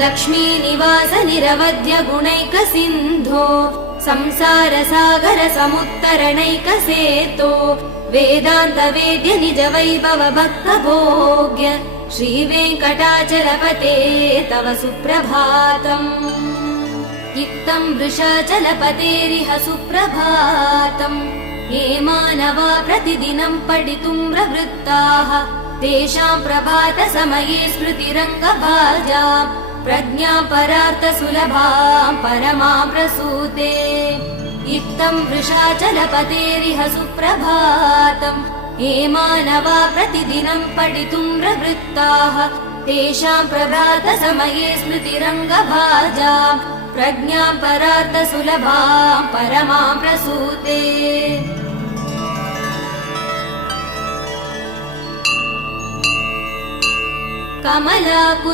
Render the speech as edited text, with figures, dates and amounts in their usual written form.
लक्ष्मीनिवास निरवध्य गुणैकसिन्धो संसारसागर समुत्तरणैकसेतो वेदान्तवेद्य निज वैभव भक्तभोग्य श्रीवेङ्कटाचलपते तव सुप्रभातम्। इत्थं वृषाचलपतेरिह सुप्रभातम्। ये मानवा प्रतिदिनं पठितुं प्रवृत्ताः तेषां प्रभातसमये स्मृतिरङ्गभाजा प्रज्ञा परार्थसुलभां परमां प्रसूते। इत्थं वृषाचलपतेरिह सुप्रभातम्। ये मानवा प्रतिदिनं पठितुं प्रवृत्ताः तेषां प्रभातसमये स्मृतिरङ्गभाजा प्रज्ञां परार्थसुलभां परमां प्रसूते। कमला